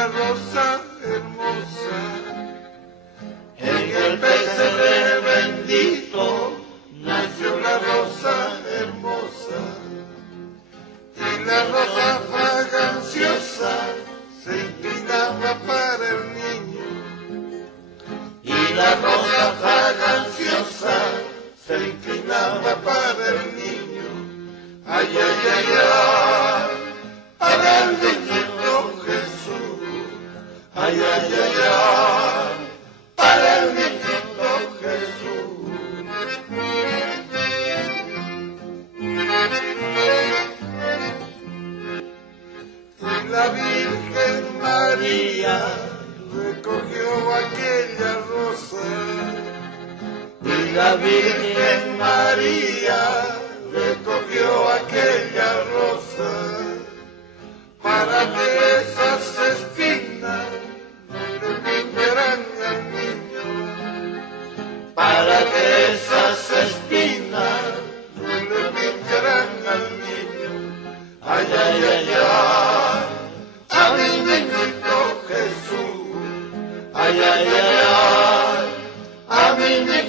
una rosa hermosa. En el pesebre bendito nació una rosa hermosa. Y la rosa fraganciosa se inclinaba para el niño. Y la rosa fraganciosa se inclinaba para el niño. Ay, ay, ay, ay, para el niñito Jesús. Ay, ay, ay, ay, para el niñito Jesús. Y la Virgen María recogió aquella rosa. Y la Virgen María recogió aquella rosa para que esas espinas no le picaran al niño. Para que esas espinas no le picaran al niño. Ay, ay, ay, ay, a mi niñito Jesús. Ay, ay, ay, ay, a mi niñito